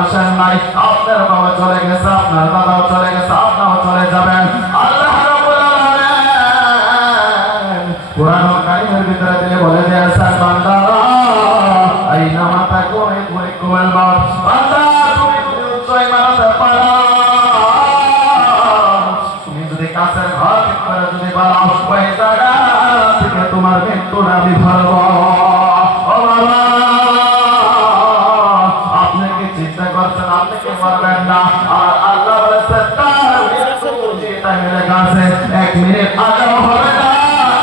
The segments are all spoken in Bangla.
আসেন নাই, আপনার বাবা চলে গেছে, আপনার দাদাও চলে গেছে, আপনারাও চলে যাবেন। আল্লাহ রাব্বুল আলামিন কুরআন কারীমের ভিতরে তিনি বলে দিয়েছেন, বান্দারা আইনামা তাকুনু ইদরিকুমুল মাউত, বান্দা তুমি যদি উচ্চ ইমানতে পারো, তুমি যদি কাছের ঘর করে যদি পারো, ওই জায়গা থেকে তোমার মৃত্যুর আমি ধরব। ও বাবা, আপনি কি চিন্তা করছেন আপনি কি মরবেন না? আর আল্লাহ বলেছেন তার মৃত্যু যে টাইমে লেখা আছে 1 মিনিট আগেও হবে না,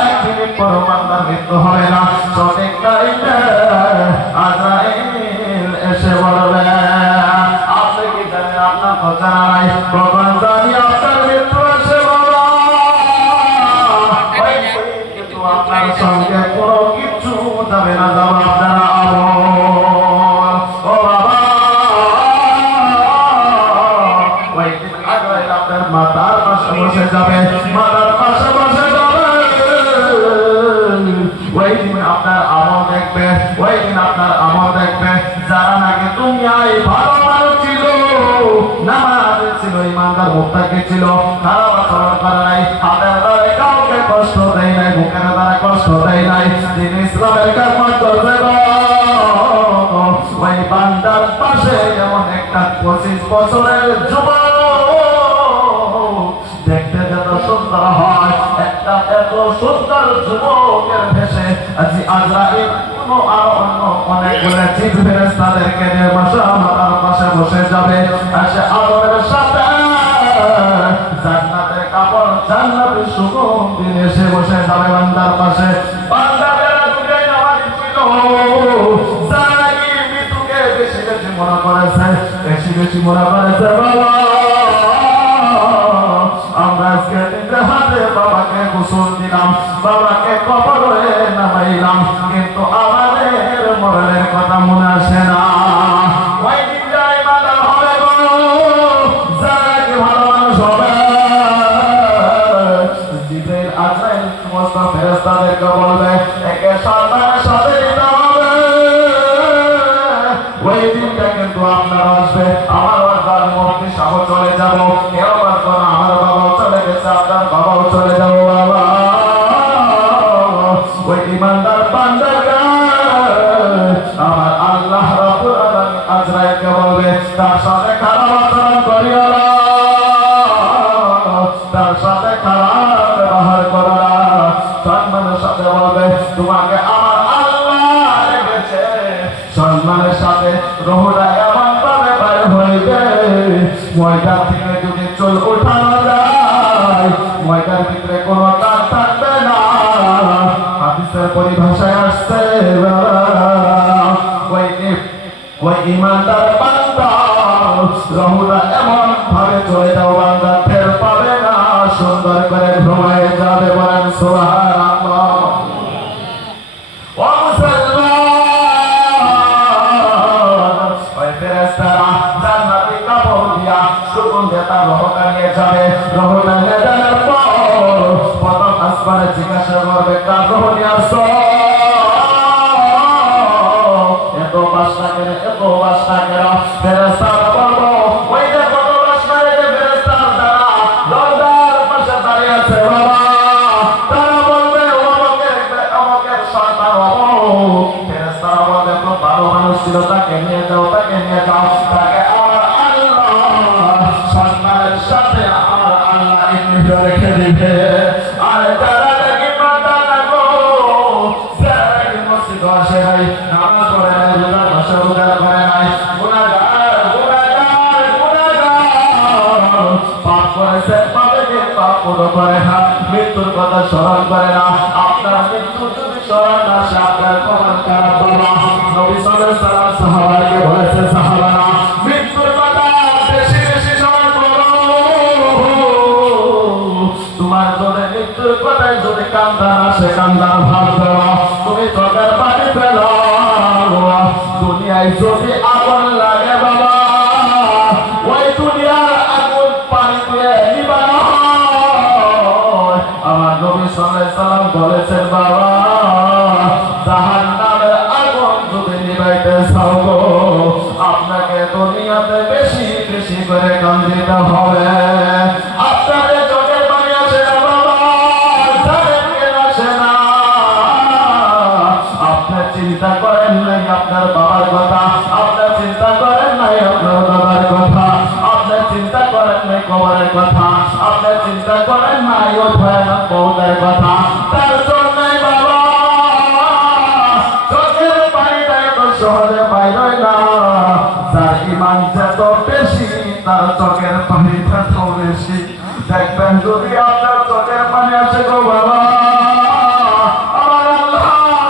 1 মিনিট পরও বান্দার মৃত্যু হবে না। সঠিক টাইমে আজরাইল এসে বলবে। আপনি কি জানেন? আপনার তো জানা নাই কখন জানি আপনার মৃত্যু এসে বলবে। কিন্তু আপনার সঙ্গে কোনো কিছু যাবে না, যাবে আপনারা আমল। ও বাবা, ওই দিন আজরাইল আপনার মাথার পাশে বসে যাবে, মাথার পাশে বসে যাবে। ওই দিন আপনার আমল দেখবে, ওই দিন আপনার আমল দেখবে। যারা নাকি দুনিয়ায় ভালো মানুষ ছিল, নামাজি ছিল, ইমানদার মুত্তাকি ছিল, খারাপ আচরণ করে নাই, হাতের দ্বারা কাউকে কষ্ট দেয় নাই, মুখের দ্বারা কষ্ট দেয় নাই, দিন ইসলামের কাজ করবে, ওই বান্দার পাশে এমন একটা 25 বছরের যুবক দেখতে যত সুন্দর হয়, একটা এত সুন্দর যুবকের ভেসে আজি আজরাইল কোনো আর অন্য অনেকগুলো জিন ফেরেশতাদেরকে নিয়ে মাতার পাশে বসে যাবে। আর সে আদমের সাথে জান্নাতের কাপড়, জান্নাতের সুগন্ধি নিয়ে সে বসে যাবে বান্দার পাশে। বান্দারা দুনিয়ায় নামাজি ছিল, যারা নাকি মৃত্যুকে বেশি বেশি মনে করেছে, বেশি বেশি মনে করেছে, বাবা আমরা আজকে নিজের হাতে বাবাকে গোসল দিলাম, বাবাকে কবরে নামাইলাম, কিন্তু আমাদের মরণের কথা মনে আসে না। ওই দিন যাই মাদার হবে গো, যারা কি ভালো মানুষ হবে, জিবরাইল আজরাইল সমস্ত ফেরেশতাদেরকে বলবে একে সম্মানের সাথে দিতে হবে। ওই দিনটা কিন্তু আপনার আসবে, আমার বাবার মুক্তি সহ চলে যাব, কেউ বাঁচব না, আমার বাবাও চলে গেছে, আপনার বাবাও চলে যাবো। বাবা, ওই ইমানদার বান্দারা আমার আল্লাহ রাব্বুল আলামিন আজরাইলকে বলবে তার সাথে খারাপ আচরণ করিও না, তার সাথে খারাপ ব্যবহার করো না। সম্মানের সাথে বলবে তোমাকে আমার আল্লাহ রেখেছে, সম্মানের সাথে রুহটা এমন ভাবে বাইর হইবে, ময়দান থেকে যদি চুল উঠানো যায়, ময়দার ভিতরে কোনো দাগ থাকবে না। হাদিসের পরিভাষায় আসছে ওই ইমানদার বান্দা রহুটা এমন ভাবে চলে যাও, বান্দা ফের পাবে না, সুন্দর করে ঘুমায় যাবে। বলেন সুবহানাল্লাহ। ও মুসলমান, ওই ফেরেশতারা জান্নাতি কাপড় দিয়া সুগন্ধে তার রহটা নিয়ে যাবে। রহটা নিয়ে যাওয়ার পর প্রথম আসমানে জিজ্ঞাসা করবে কার রহ নিয়ে আসছো, এত বাসনা কেন, এত বাসনা কেন? ফেরেশতারা বলবো ওই যে কত আসমানে যে ফেরেশতারা যারা দরজার পাশে দাঁড়িয়ে আছে বাবা, তারা বলবে আমাকে সন্তান অমুক। ফেরেশতারা বলবে খুব ভালো মানুষ ছিল, তাকে নিয়ে যাও, তাকে নিয়ে যাও, তাকে আমার আল্লাহ সম্মানের সাথে আমার আল্লাহ এমনি রেখে দিবে। আর যারা নাকি মাথা লাগো, যারা নাকি মসজিদে আসে নাই, নামাজ পড়ে নাই, রোজার মাসে রোজা করে নাই, গুনাহগার গুনাহগার গুনাহগার, পাপ করেছে, পাপে পাপ পুরো করে না, মৃত্যুর কথা স্মরণ করে না। আপনার মৃত্যু যদি স্মরণ না আসে, আপনার কপাল খারাপ। বাবা, নবী সাল্লাল্লাহু আলাইহি ওয়াসাল্লাম সাহাবাকে বলেছে, সাহাবারা মৃত্যুর কথা বেশি বেশি স্মরণ করো। তোমার যদি মৃত্যুর কথায় যদি কান্দান আসে, কান্দার ভাব দেওয়া, তুমি চোখের পানি ফেলো। দুনিয়ায় যদি আগুন লাগে বাবা, ওই দুনিয়ার আগুন পানি দিয়ে নিবানো হয়। আমার নবী সাল্লাল্লাহু আলাইহি ওয়াসাল্লাম বলেছেন বাবা, জাহান্নামের আগুন যদি নিবাইতে চাও, আপনাকে দুনিয়াতে বেশি করে কান্দিতে হবে। আপনাদের চোখের পানি আসে না বাবা, জানেন কেন আসে না? আপনি চিন্তা করেন নাই আপনার বাবার কথা, আপনি চিন্তা করেন নাই আপনার দাদার কথা, আপনি চিন্তা করেন নাই কবরের কথা, আপনি চিন্তা করেন নাই ও ভয়ানক বউদের কথা। তার জন্যই বাবা চোখের পানিটা এত সহজে বাইরে না। যার ইমান যত বেশি তার চোখের পানিটা তো বেশি। দেখবেন যদি আপনার চোখের পানি আসে গো বাবা, আমার আল্লাহ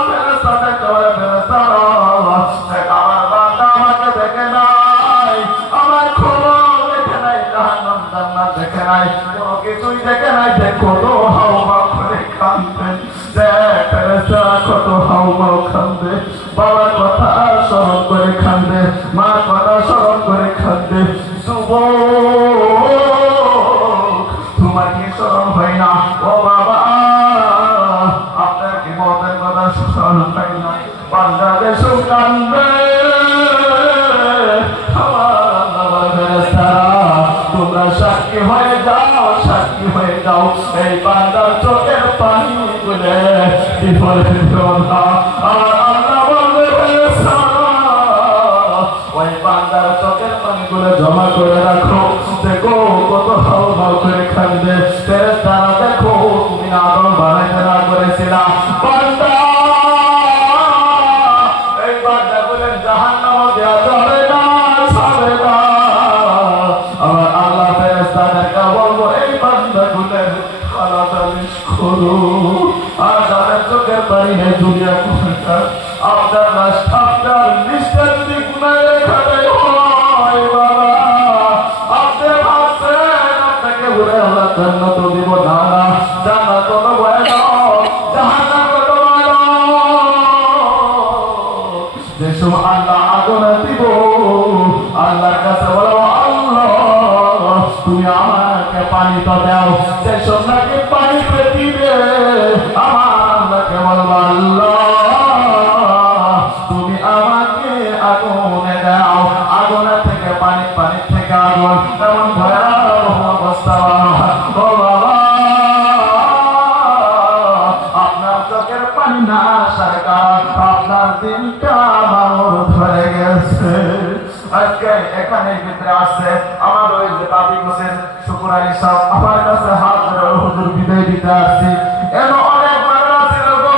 ফেরেশতাদের কবরে ফেরেশতারা আমার বান্দা আমাকে দেখে নাই, আমার খবর দেখে নাই, জাহান্নাম জান্নাত দেখে নাই, কোনো কিছুই দেখে নাই। দেখো তো হাওয়া করে কাঁদবে, দেখ ফেরেশতারা কত হাওয়া কাঁদবে, বাবার কথা স্মরণ করে কাঁদবে, মার কথা স্মরণ করে কাঁদবে। তোমার কি স্মরণ হয় না ও বাবা? আপনার কি মতের কথা স্মরণ হয় না? বান্দাকে কাঁদবে তোমরা সাক্ষী হয়ে যাও, সাক্ষী হয়ে যাও। এই বান্দার চোখের পানি বলে বিফলে না। আর আল্লাহ বলবে ওই বান্দার চোখের পানিগুলো জমা করে রাখো। দেখো কত হাও হাও করে কাঁদবে ফেরেশতারা। দেখো তুমি আদম বানাইতে না করেছিলা বান্দা, এই বান্দা বলেন জাহান্নামে দেওয়া যাবে না, ছাড়বে না। আমার আল্লাহ ফেরেশতাদেরকে বলবো এই বান্দা গুলের খালাদালিশ করো। আর যাদের চোখের পানি নেই দুনিয়া কোনটা আপনার আপনার লিস্টে যদি গুনাহের খাতায় হয় বাবা, আপনি ভাবছেন আপনাকে বলে আল্লাহ জান্নাত দিব না, না জান্নাত তো ভয় না, জাহান্নাম তো ভয় না। যেসব আল্লাহ আগুনে দিব আল্লাহর কাছে বলবো আল্লাহ তুমি আমাকে পানি তো দাও। যেসব নাকি পানি দিবে আমার আল্লাহকে বলবো আল্লাহ তুমি আমাকে আগুনে দাও। আগুনে থেকে পানি, পানি থেকে আগুন, এমন ভয়াবহ অবস্থা। ও বাবা আপনার চোখের পানি না আসার কারণ আপনার দিনটা আমার ধরে গেছে। আজকে এখানে ভিতরে আসছে আমার ওই যে দাবি হোসেন শুকুর আলী সাহেব, আমার কাছে হাত ধরে হুজুর বিদায় দিতে আসছি। এর অনেক মানুষ ছিল গো,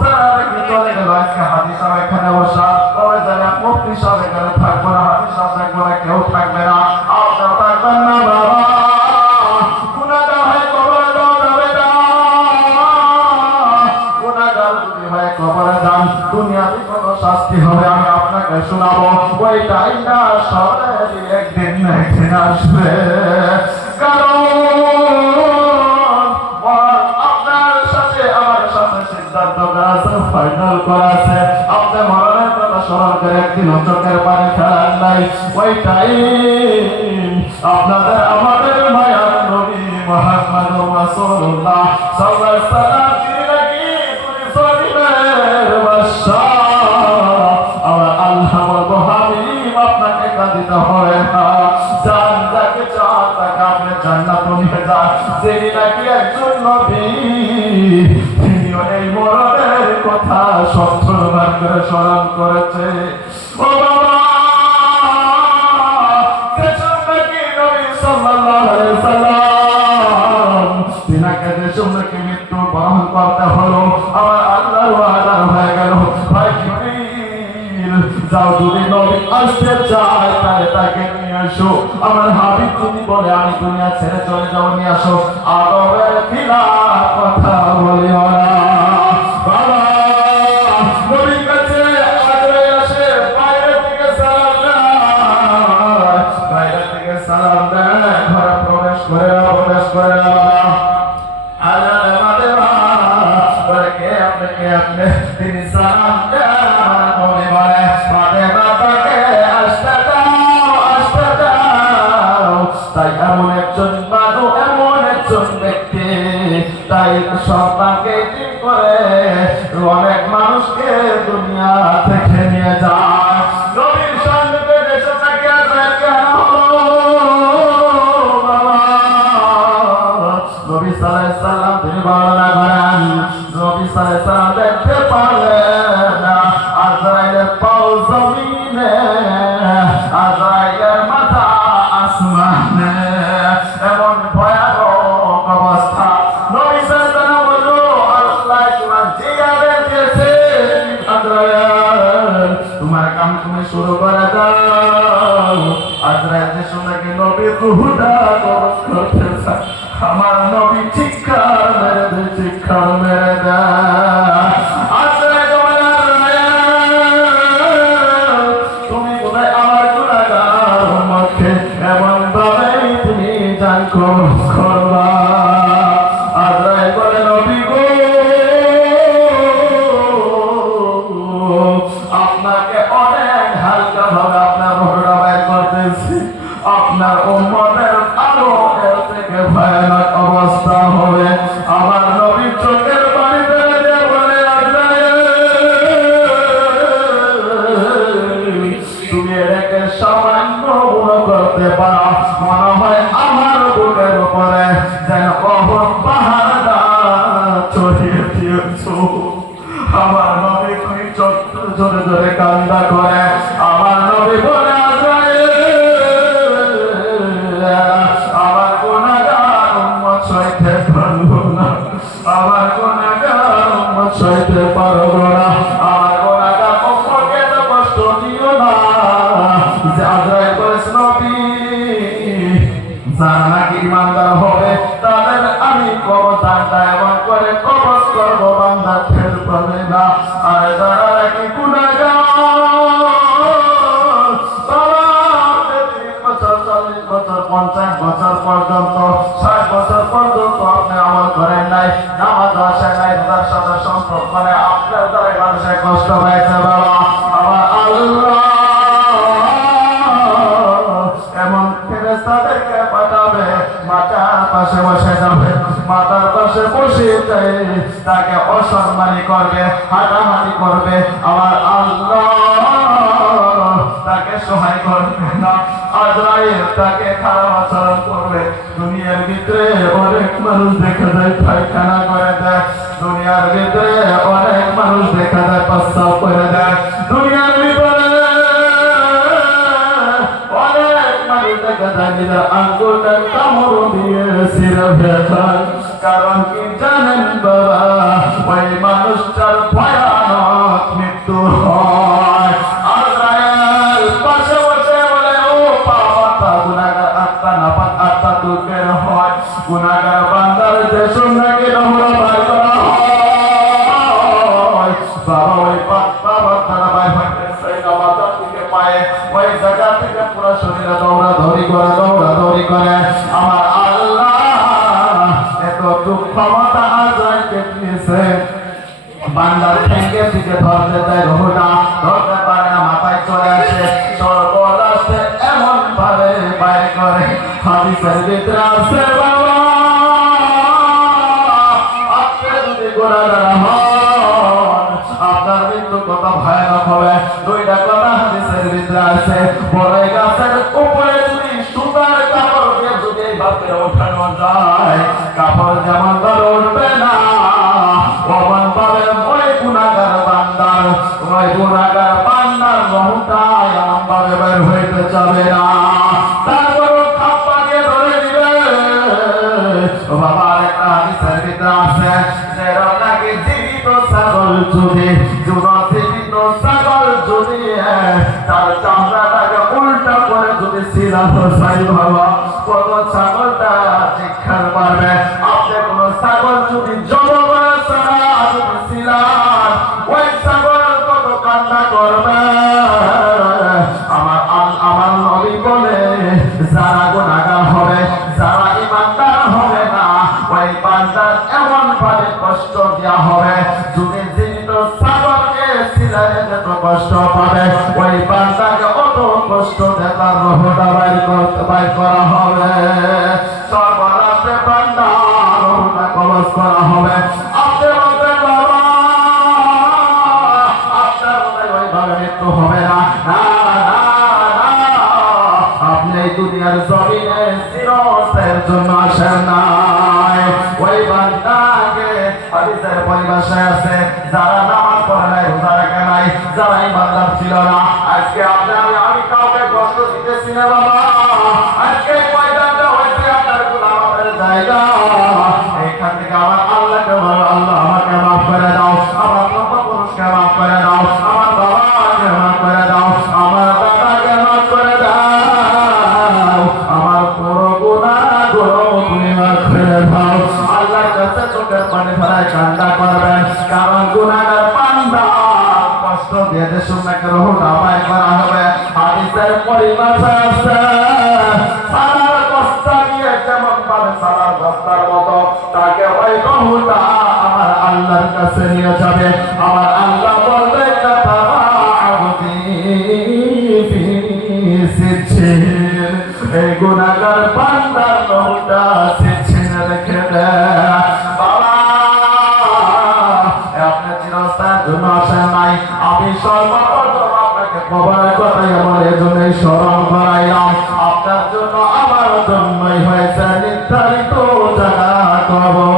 সারা রেখে চলে গেল। আজকে হাজি সাহেব এখানে বসা, কবে জানে মুফতি সাহেব এখানে থাকবো না, হাজি সাহেব থাকবো না, কেউ থাকবে না, আপনার থাকবেন না বাবা। গুনাহগার হয় কবরে যাওয়া যাবে না, গুনাহগার যদি হয় কবরে যান দুনিয়াতে কোনো শাস্তি হবে আমি আপনাকে শোনাবো। ওই টাইমটা সবাই একদিন একদিন আসবে। কারণ আপনার সাথে আমার সাথে সিদ্ধান্ত করা আছে, ফাইনাল করা আছে। আপনি মরণের কথা স্মরণ করে একদিন চোখের পানি ফেলার নাই। ওই টাইম আপনাদের আমাদের মায়ার নবী মুহাম্মদ রাসূলুল্লাহ সাল্লাল্লাহু আলাইহি ওয়াসাল্লাম তিনি নাকি জমিনের বাদশা। আমার আল্লাহ বলবো হাবিব আপনাকে কাঁদিতে হবে না, যান যাকে চান তাকে আপনি জান্নাতে নিয়ে যান। যিনি নাকি একজন নবী তিনিও এই মরণের কথা 70 বার করে স্মরণ করেছে। ও বাবা যেসব নাকি নবী সাল্লাল্লাহু আলাইহি ওয়াসাল্লাম তিনাকে যেসব নাকি মৃত্যু বরণ করতে হলো আমার আল্লাহর ওয়াদা হয়ে গেল। ভাই যাও যদি নবী আসতে চায় তাহলে তাকে নিয়ে আসো। আমার হাবিব যদি বলে আমি দুনিয়া ছেড়ে চলে যাবো নিয়ে আসো। আদবের খিলা কথা বলিও না বাবা। নবীর কাছে আদরে আসে বাইরে থেকে সালাম দেয়, বাইরে থেকে সালাম দেয়, ঘরে প্রবেশ করে না, প্রবেশ করে না বাবা। আল্লাহ আমাদের বলে কে আপনি, কে আপনি? তিনি সালাম দেয় নবী বলে তাই এমন একজন মানুষ, এমন একজন ব্যক্তি, তাই সন্তানকে ঠিক করে অনেক মানুষকে দুনিয়া থেকে নিয়ে যায়। নবীর সামনে দেশে তাকে কেন হলো তোমার কাম তুমি শুরু করে দাও। আজরাইল শুনে নবী রূহটা কবজ করতে চায়, আমার নবী চিৎকার মেরে দেয়, চিৎকার মেরে দেয়। আজরাইল বলে, তুমি বোধহয় আমার গুনাহগার উম্মতকে এমন ভাবে তুমি জান কবজ করবা। আজরাইল বলে, নবী গো, আপনাকে অনেক হালকা ভাবে আপনার রূহটা বের করতেছি। আপনার উম্মতের আরো এর থেকে ভয়ানক অবস্থা হবে। আমার নবী চোখের পানি ফেলে দিয়ে বলে, আজরাইল, তুমি এটাকে সামান্য গুণ করতে পারো, মনে হয় আমার বুকের উপরে যেন অহর পাহাড়টা চড়িয়ে দিয়েছ। আমার নবী তুমি জোরে জোরে কান্দা করে। আমার নবী বলে, আমার গুনাহগার উম্মত সইতে পারবো না, আমার গুনাহগার উম্মত সইতে পারবো না, আমার গুনাহগার উম্মতকে তো কষ্ট দিও না। আজরাইল বলেছে, নবী, যারা নাকি ইমানদার হবে তাদের আমি কবজটা এমন করে কবজ করবো, বান্দা টের পাবে না। আর যারা নাকি গুনাহগার, 40 বছর 50 বছর পর্যন্ত 60 বছর পর্যন্ত আপনি আমল করেন নাই, নামাজ আসে নাই, তার সাথে সম্পর্ক করে আপনার দ্বারা মানুষের কষ্ট হয়েছে বাবা। আমার আল্লাহ এমন ফেরেশতাদেরকে পাঠাবে, মাথার পাশে বসে যাবে, মাথার পাশে বসে তাকে অসম্মানী করবে, হাঁটাহাঁটি করবে। আমার আল্লাহ তাকে সহায় করবে না, আজরাইল তাকে খারাপ আচরণ করবে। দুনিয়ার ভিতরে অনেক মানুষ দেখা যায় পায়খানা করে দেয়, দুনিয়ার ভিতরে অনেক মানুষ দেখা যায় প্রস্রাব করে দেয়, দুনিয়ার ভিতরে অনেক মানুষ দেখা যায় নিজের আঙ্গুলটা কামড় দিয়ে ছিঁড়ে ফেলে। কারণ কি জানেন বাবা, ওই মানুষটার ভয়ানক মৃত্যু হয়। আজরাইল পাশে বসে বলে, ও পাপা, গুনাহগার আত্মা নাপাক আত্মা দূর বের হয়, গুনাহগার বান্দার যে সুন্নাহকে নহরা বাইর করা হয়, বাবা ওই বাবার দ্বারা বাইর হইতেছে না, মাথা থেকে পায়ে ওই জায়গা থেকে পুরো শরীরে দৌড়াদৌড়ি করে। আমার আল্লাহ এত ক্ষমতা আজরাইলকে দিয়েছে, বান্দার ঠেঙ্গে দিকে ধরতে চায়, রুহটা ধরতে পারে না, মাথায় চলে আসে, সর্বনাশে এমন ভাবে বাইর করে। হাদিসের ভিতরে আছে বাবা, আপনি যদি গুনাহগার হন আপনার মৃত্যু কত ভয়ানক হবে। দুইটা কথা হাদিসের ভিতরে আছে, বড় গাছের উপরে যদি সুতার কাপড় দিয়ে যদি এইভাবে ওঠানো যায়, কাপড় যেমন ধরে উঠবে না, ওমন ভাবে ওই গুনাহগার বান্দার রহমটা এমন ভাবে বের হইতে চাবে না। তারপর খাপ্পা দিয়ে ধরে দিবে। বাবা একটা হাদিসের ভিতরে আছে, যেরকম নাকি জীবিত ছাগল যদি তার চামড়াটাকে উল্টা করে যদি ছিলানো চাই বাবা, কত ছাগলটা চিৎকার পারবে। আপনি কোন ছাগল যদি জমা ছাড়া যদি ছিলান, ওই ছাগল কত কান্না করবে। আমার নবী বলে, যারা গুনাহগার হবে, যারা ইমানদার হবে না, ওই বান্দার এমন ভাবে কষ্ট দেওয়া হবে, যদি জীবিত ছাগলকে ছিলানে যত কষ্ট পাবে, ওই বান্দাকে অত কষ্ট দিয়ে তার রূহটা বাইর করা হবে। সর্বনাশে বান্দার রূহটা কবজ করা হবে। আপনি বলবেন বাবা, আপনার ওইভাবে মৃত্যু হবে না। আপনি এই দুনিয়ার জমিনে চিরস্থায়ীর জন্য আসেন নাই। ওই বান্দাকে হাদিসের পরিভাষায় আছে, যারা নামাজ পড়ে নাই, রোজা রাখে নাই, যারা ইমানদার ছিল না। আজকে আমি কাউকে কষ্ট দিতেছি না বাবা, আজকে ময়দানটা হয়েছে আপনার গোলামের জায়গা। এখান থেকে আমার আল্লাহকে বলো, আল্লাহ আমাকে মাফ করে দাও, আমার পূর্বপুরুষকে মাফ করে দাও, আমার বাবাকে মাফ করে নাকি রোহটা বাইর করা হবে। হাদিসের পরিভাষা আছে সালার বস্তা নিয়ে যেমন ভাবে সালার বস্তার মতো তাকে ওই রোহটা আমার আল্লাহর কাছে নিয়ে যাবে। আমার আল্লাহ বলবে এই গুনাহগার বান্দার রোহটা ছিনে রেখে দে। বাবা আপনি চিরস্থায়ীর জন্য আসেন নাই, আমি সর্বপ্রথম আপনাকে কবরের কথাই আমার এজন্যই স্মরণ করাইলাম। আপনার জন্য আমার জন্যই হয়েছে নির্ধারিত জায়গা কবর।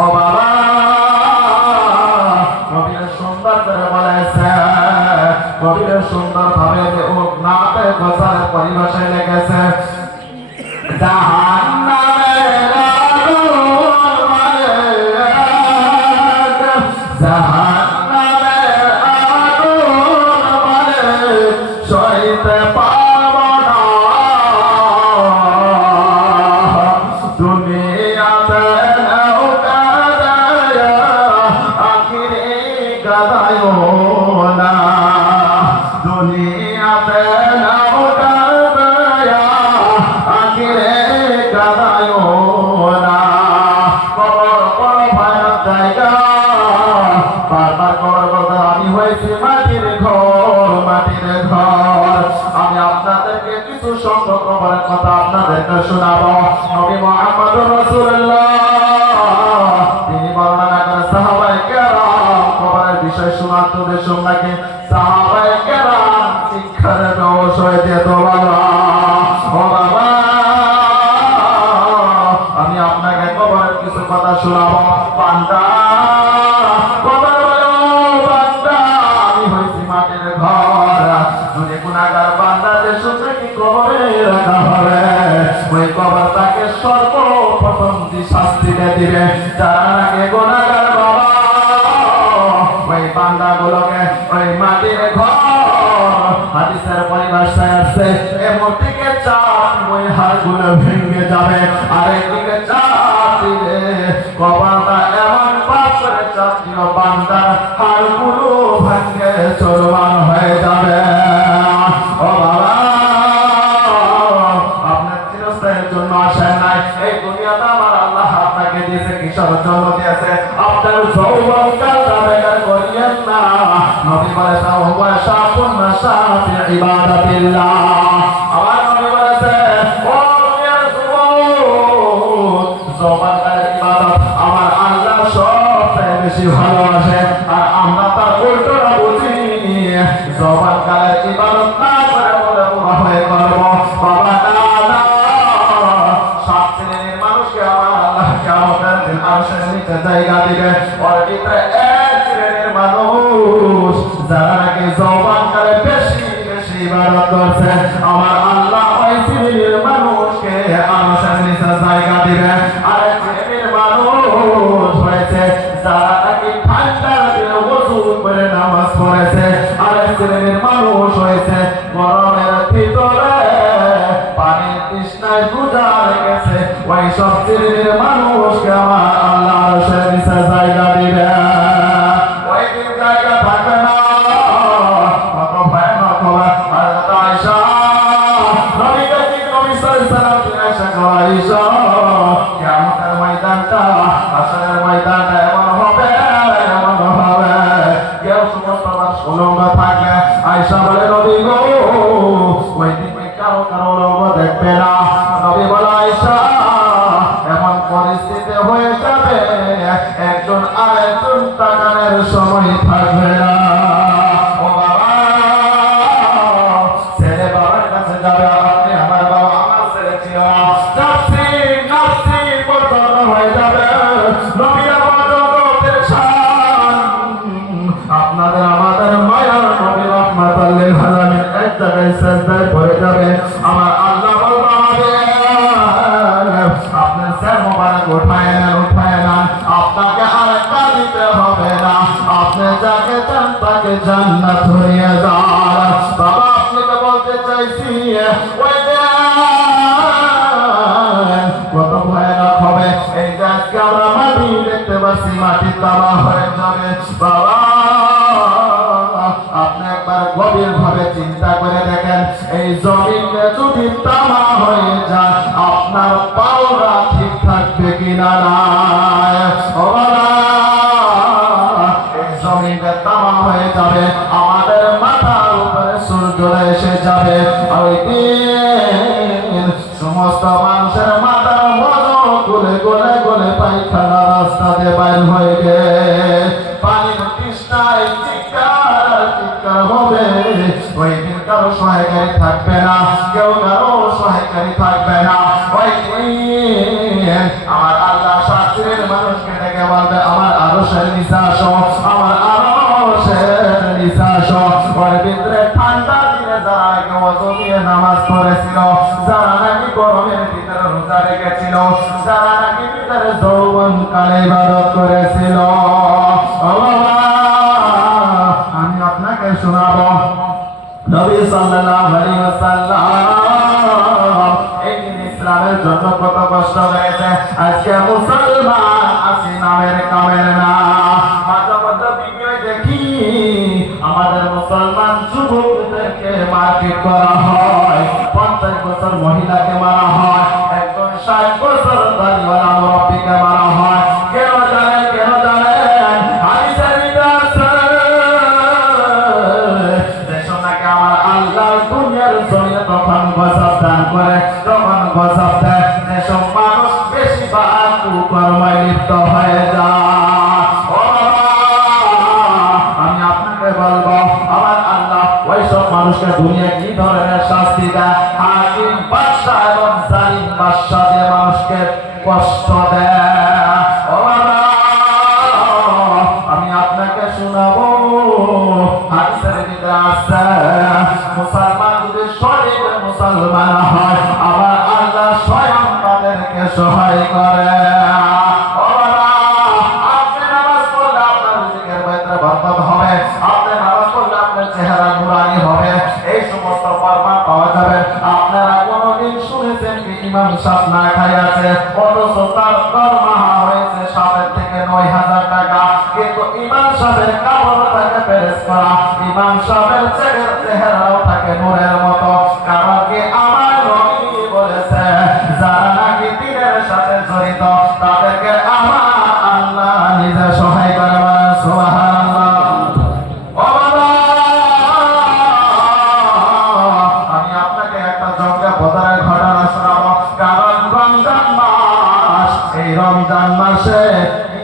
ও বাবা কবির সুন্দর করে বলেছে, কবির সুন্দর ভাবে নাতে গোসালের পরিভাষায় লেগেছে জাহান্নামের আগুন মালিক, জাহান্নামের আগুন মালিক সইতে পারব না। দুনিয়াতে নৌকা দেয়া আখিরে গাদায়ও না, দুনিয়াতে নৌকা দেয়া আখিরে গাদায়ও না। কবর বড় ভয়ানক জায়গা, বারবার কবর বলতে আমি হয়েছি মাটির ঘর, মাটির ঘর। আমি আপনাদেরকে কিছু সংখ্যক কবরের কথা আপনাদেরকে শোনাবো। নবী মুহাম্মদুর রাসূলুল্লাহ তিনি বর্ণনা করে সাহাবায়ে কেরাম কবরের বিষয় শোনাতো যে শুননাকে সাহাবায়ে কেরাম শিক্ষার বিষয় দিয়ে তো বাবা। ও বাবা আমি আপনাকে কবরের কিছু কথা শোনাবো। বান্দা কবর বলো বান্দা আমি হইছি মাটির ঘর। যদি গুনাহগার বান্দা যে শুনছে কি কবরে রাখা হবে, ওই কবর তাকে সর্বপ্রথম যে শাস্তিটা দিবে যারা নাকি গুনাহগার বাবা, ওই বান্দাগুলোকে ওই মাটির ঘর। হাদিসের পরিভাষায় আছে এমন দিকে চাপ ওই হাড়গুলো ভেঙে যাবে, আরেকদিকে চাপ দিলে কবরটা এমন পাপ করে চাপ দিল বান্দার হাড়গুলো ভেঙে চুরমার হয়ে যাবে। ও বাবা আপনার চিরস্থায়ীর জন্য আসেন নাই, এই দুনিয়াটা আমার আল্লাহ আপনাকে দিয়েছে কিসের জন্য দিয়েছে? আপনার যৌবনকালটা বেকার করিয়েন না। নবী বলে তাওবা শাকুন নাশাতি ইবাদাতিল্লাহ। আমার নবী বলেছে ও দুনিয়ার যুবক, যৌবনকালের ইবাদত আমার আল্লাহ সবচেয়ে বেশি ভালোবাসে, আর আমরা তার উল্টোটা বুঝি। যৌবনকালের ইবাদত না করে বলে বুড়া হয়ে করব। বাবা দাদা সাত শ্রেণীর মানুষকে আমার আল্লাহ কিয়ামতের দিন আরশের নিচে জায়গা দিবে। ওর ভিতরে এক শ্রেণীর মানুষ যারা নাকি যৌবনকালে বেশি বেশি ইবাদত করছে, আমার আল্লাহ ওই শ্রেণীর মানুষকে আরশের নিচে জায়গা দিবে। আরেক শ্রেণীর মানুষ হয়েছে যারা নাকি ঠান্ডার দিনে ওযু করে নামাজ পড়েছে। আরেক শ্রেণীর মানুষ হয়েছে গরমের ভিতরে পানির তৃষ্ণায় রোজা রেখেছে। ওই সব শ্রেণীর মানুষকে আমার আল্লাহ আরশের নিচে জায়গা দিবে। ওই দিন জায়গা থাকবে না। কত ভয়ানক হবে। হযরত আয়েশা নবী সাল্লাল্লাহু আলাইহি ওয়াসাল্লাম আয়েশা কিয়ামতের ময়দানটা হাসরের ময়দানটা এমন হবে, এমন হবে কেউ সমস্ত উলঙ্গ থাকবে। আয়েশা বলে নবী গো ওই দিকে কারো কারো উলঙ্গ দেখবে না। নবী বলে আয়েশা এমন পরিস্থিতি হয়ে যাবে একজন আরেকজন তাকানোর সময় থাকবে না। ও বাবা ছেলে বাবার কাছে যাবে, আপনি আমার বাবা আমার ছেলে ছিল নাফসি নাফসি পর্যন্ত হয়ে যাবে। নবীরা পর্যন্ত পেরেশান। আপনাদের আমাদের মায়ার নবী রাহমাতুল লিল আলামিন এক জায়গায় সিজদায় পড়ে যাবে। আমার আল্লাহ বলবে আপনার স্যার মোবারক উঠায় নেন, উঠায় নেন, আপনাকে আরেকটা দিতে হবে না। আপনি যাকে চান তাকে জান্নাত ধরিয়ে যান। বাবা আপনাকে বলতে চাইছি ওই কত ভয়ানক হবে। এই যে আজকে আমরা মাটি দেখতে পাচ্ছি মাটি তামা হয়ে যাবে। বাবা চিৎকার হবে। ওই দিন কারো সহায়কারী থাকবে না, কেউ কারো সহায়কারী থাকবে না। ওই দিন আমার আল্লাহ শাস্ত্রের মানুষকে ডেকে বলবে, আমার আরশের নিচে আসো, আমার আরশের নিচে আসো। ওর ভিতরে ঠান্ডা দিনে যারা আগে ওযু দিয়ে নামাজ পড়েছিল, যারা নাকি গরমের ভিতরে রোজা রেখেছিল, যারা নাকি ভিতরে যৌবনকালে ইবাদত করেছিল, আমি আপনাকে শোনাবো নবী সাল্লাল্লাহু আলাইহি ওয়াসাল্লাম এই দিন ইসলামের জন্য কত কষ্ট হয়েছে। আজকে মুসলমান আছি নামের কামের না। মাঝে মধ্যে ভিডিও দেখি আমাদের মুসলমান যুবকদেরকে মারপিট করা হয়, 50 বছর মহিলাকে মারা হয়, একজন 60 বছর দাড়িওয়ালা মুরব্বিকে মারা হয়। কেন জানেন? কেন জানেন? হাদিসের ভিতরে আছে, দেখো নাকি আমার আল্লাহ দুনিয়ার জমিনে তখন গজব দান করে, তখন গজব দেয়, যেসব মানুষ বেশিরভাগ কুকর্মায় লিপ্ত হয়ে যায়। আমি আপনাকে বলবো, আমার আল্লাহ ওইসব মানুষকে দুনিয়া কি ধরনের শাস্তি দেয়, হাকিম বাদশা এবং জালিম বাদশা দিয়ে মানুষকে কষ্ট দেয়। আমি আপনাকে শোনাবো, হাদিসের ভিতরে আছে, মুসলমান যদি সঠিক মুসলমান হয়, আমার আল্লাহ স্বয়ং তাদেরকে সহায় করে। আপনি নামাজ পড়লে আপনার রিজিকের ভিতরে বরকত হবে, আপনি নামাজ পড়লে আপনার চেহারা নুরানি হবে, এই সমস্ত ফরমান পাওয়া যাবে। আপনারা কোনদিন শুনেছেন কি ইমাম সাহেব না খাইয়াছে, অথচ তার দরমাহা হয়েছে 7 থেকে 9,000 টাকা, কিন্তু ইমাম সাহেবের কাপড় থাকে পেরেস করা, ইমাম সাহেবের চেহারাও থাকে নূরের মতো। কারণ কি আমার নবী বলেছে, যারা নাকি দ্বীনের সাথে জড়িত তাদেরকে আমার আল্লাহ নিজে সহায় করে। সুবহানাল্লাহ। আমি আপনাকে একটা জঙ্গে বদরের ঘটনা শোনাবো। কারণ রমজান মাস, এই রমজান মাসে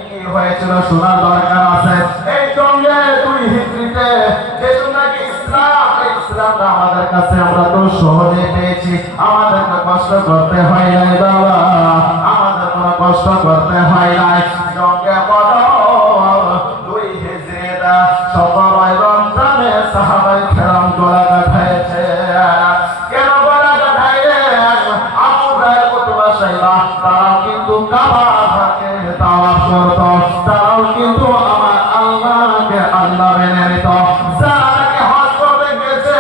কি হয়েছিল শোনার দরকার আছে। এই জঙ্গে 2 হিজরিতে যেহেতু নাকি ইসলামটা আমাদের কাছে আমরা তো সহজে পেয়েছি, আমাদেরকে কষ্ট করতে হয় নাই বাবা, আমাদের কোনো কষ্ট করতে হয় নাই। জঙ্গে বদর 2 হিজরিতে 17 রমজানে সাহাবায়ে কেরাম গলা কাটাইছে। কেন গলা কাটাইলেন? আবু জাহেল কুতুবা সাইবা তারাও কিন্তু কাবা ঘরকে তাওয়াফ করত, তারাও কিন্তু আমার আল্লাহকে আল্লাহ মেনে নিত। যারা হজ করতে গেছে,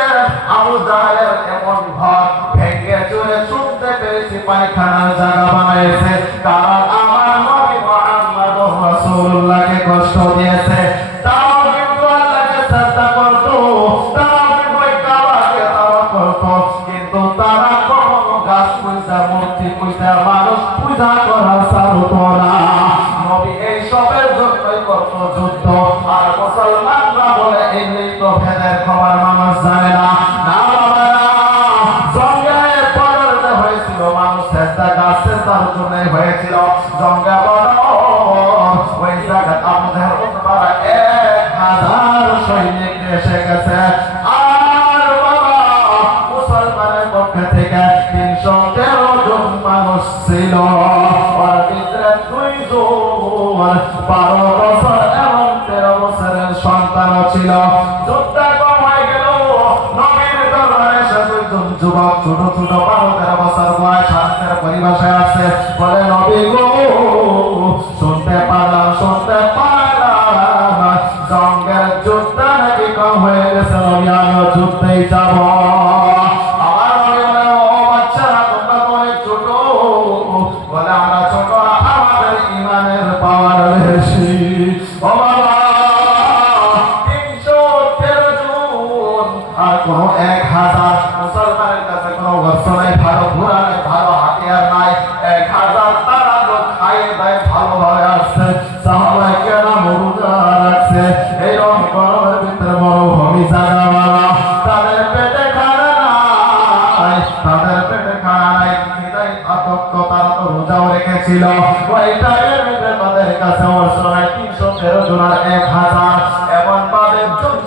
আবু জাহেলের এমন ঘর ভেঙে চুরে ছুটতে পেরেছি, পায়খানার জায়গা বানাইছে। কারণ আমার নবী মুহাম্মদুর রাসূলুল্লাহকে কষ্ট দিয়েছে, তাও কিন্তু আল্লাহকে সাজদা করত, তাও কিন্তু ওই কাবাকে তাওয়াফ করত, কিন্তু তারা কোনো গাছ পূজা, মূর্তি পূজা, মানুষ পূজা করা ছাড়ত না। নবী এই সবের জন্যই করত যুদ্ধ। আর মুসলমানরা বলে এই লিঙ্গ ভেদের খবর মানুষ জানে না। না বাবা না, জঙ্গের পরের যে হয়েছিল মানুষ চেষ্টা গাছের তার জন্যই হয়েছিল। জঙ্গা বড় ওই জায়গা আমাদের 1000 সৈনিক এসে গেছে। আর বাবা মুসলমানের পক্ষ থেকে 313 জন মানুষ ছিল, ওর ভিতরে 2 জন 12 বছর এবং 13 বছরের সন্তান ছিল। যুদ্ধ কম হয়ে গেল, নবীর দরবারে এসে 2 জন যুবক ছোট ছোট 12-13 বছর বয়স হাতের পরিভাষায় আসছে, বলে নবী গো, শুনতে পারলাম জঙ্গের যুদ্ধ নাকি কম হয়ে গেছে, নবী আমিও যুদ্ধেই যাব। আমার নবী বলে, ও বাচ্চারা তোমরা তো অনেক ছোট, বলে আমরা ছোট, আমাদের ইমানের পাওয়ার বেশি। ও বাবা 313 জন আর কোন 1000 মুসলমানের কাছে কোনো অস্ত্র নাই, ভালো ঘোড়া নাই, ভালো হাতিয়ার নাই, 1000 তারা লোক খাইয়ে দেয়, ভালোভাবে আসছে। সাহাবায়ে কেরাম রোজা রাখছে, এইরকম গরমের ভিতরে মরুভূমি জায়গাওয়ালা, তাদের পেটে খানা নাই, তাদের পেটে খানা নাই, বিদায় আতঙ্ক, তারা তো রোজাও রেখেছিল। ওই টাইমের ভিতরে তাদের কাছে অস্ত্র নাই, 313 জন আর 1000 এমন ভাবে যুদ্ধ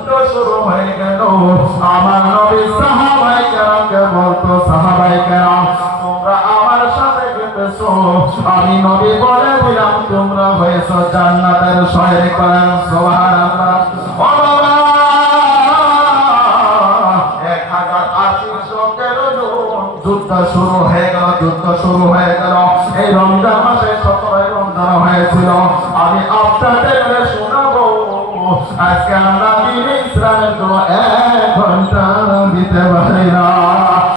বলে দিলাম তোমরা হয়েছো জান্নাতের শহরে। করেন সুবহানাল্লাহ। ও বাবা 1813 যুদ্ধ শুরু হয়ে গেল, যুদ্ধ শুরু হয়ে গেল। এই রমজান মাসে 17 রমজান হয়েছিল। আমি আপনাদের শোনাবো, আজকে আমরা দিন ইসলামের কোনো 1 ঘন্টা দিতে পারি না।